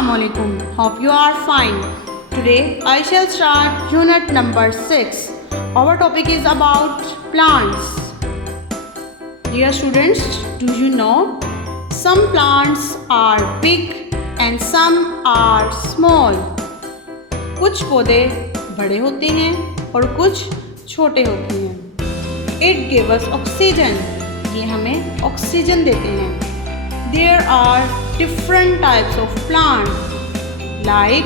Assalamualaikum. Hope you are fine. Today I shall start unit number 6. Our topic is about plants. Dear students, do you know some plants are big and some are small? कुछ पौधे बड़े होते हैं और कुछ छोटे होते हैं. It gives us oxygen. ये हमें ऑक्सीजन देते हैं. There are different types of plant like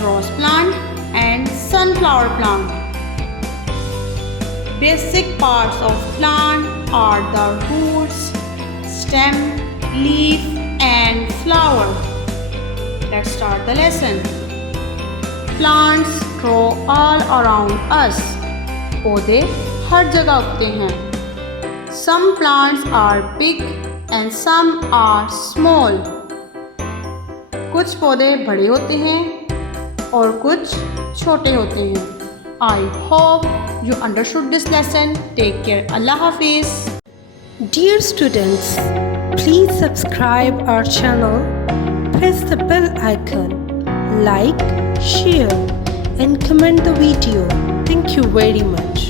rose plant and sunflower plant. Basic parts of plant are the roots, stem, leaf and flower. Let's start the lesson. Plants grow all around us. पौधे हर जगह उगते हैं. Some plants are big and some are small. कुछ पौधे बड़े होते हैं और कुछ छोटे होते हैं. I hope you understood this lesson. Take care. Allah Hafiz. Dear students, please subscribe our channel, press the bell icon, like, share and comment the video. Thank you very much.